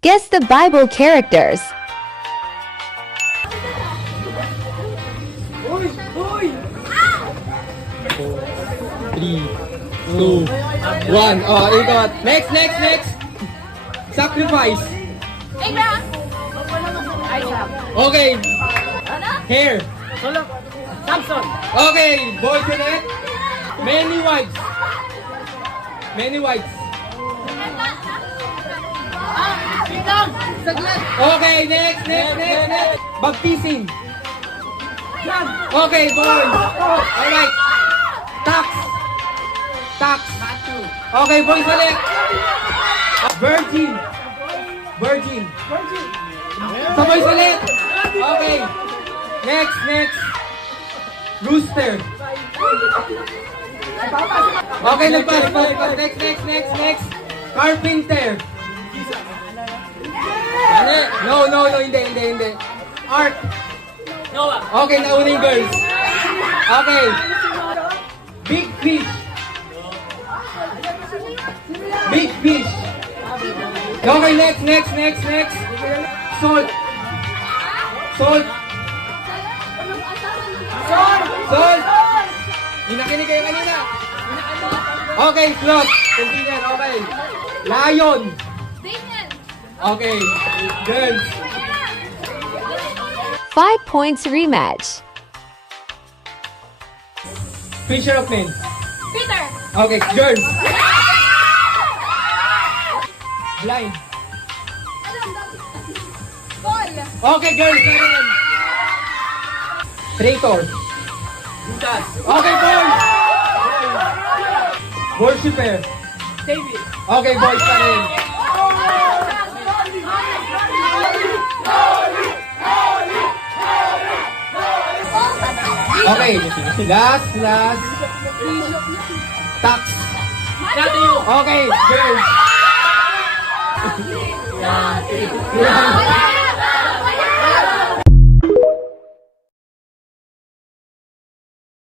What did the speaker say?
Guess the Bible characters. Three, two, one. Oh, ikot. Next. Sacrifice. Okay. Hair. Samson. Okay, boy connect. Many wives. Okay, next. Baptism. Okay, boy. Alright. Tax. Okay, boys ulit. Virgin. Sa boys ulit. Okay. Next. Rooster. Okay, nagpas. Next. Carpenter. No, hindi. Art. Okay, nauna yung girls. Okay. Big fish. Okay, next. Salt. Inakinig kayo kanina. Okay, sloth. Continue. Okay. Lion. Okay. Girls. 5 points rematch. Fisher of men. Peter. Okay, girls. Blind. Paul. Okay, girls. Karen. Traitor. Judas. Okay, boys. Worshipper. David. Okay, boys pa rin. Okay, last. Tax. Matthew. Okay, girls.